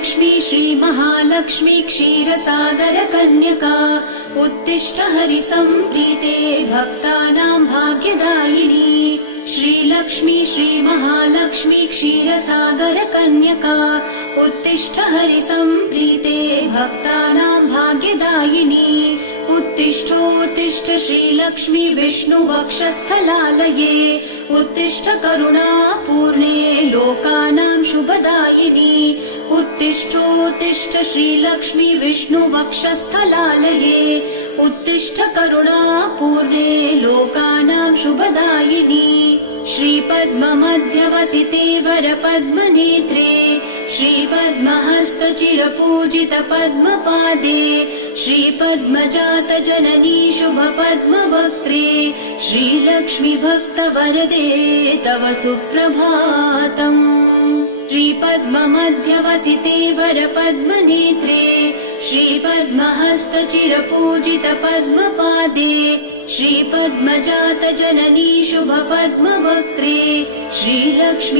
श्रीलक्ष्मी श्रीमहालक्ष्मी क्षीरसागरकन्यका उत्तिष्ठ हरिसम्प्रीते भक्तानां भाग्यदायिनी। श्रीलक्ष्मी श्रीमहालक्ष्मी क्षीरसागरकन्यका उत्तिष्ठ हरिसम्प्रीते भक्तानां भाग्यदायिनी। उत्तिष्ठोत्तिष्ठ श्रीलक्ष्मी विष्णुवक्षस्थलालये उत्तिष्ठ करुणापूर्णे लोकानां शुभदायिनी। उत्तिष्ठोत्तिष्ठ श्रीलक्ष्मी विष्णुवक्षस्थलालये उत्तिष्ठ करुणापूर्णे लोकानां शुभदायिनी। श्रीपद्ममध्यवसिते वरपद्मनेत्रे श्रीपद्महस्तचिरपूजित पद्मपादे श्रीपद्मजातजननी शुभपद्मवक्त्रे श्रीलक्ष्मी भक्तवरदे तव सुप्रभातम्। श्रीपद्ममध्यवसिते वरपद्मनेत्रे श्रीपद्महस्तचिरपूजित पद्मपादे श्रीपद्मजातजननी शुभपद्मवक्त्रे श्रीलक्ष्मी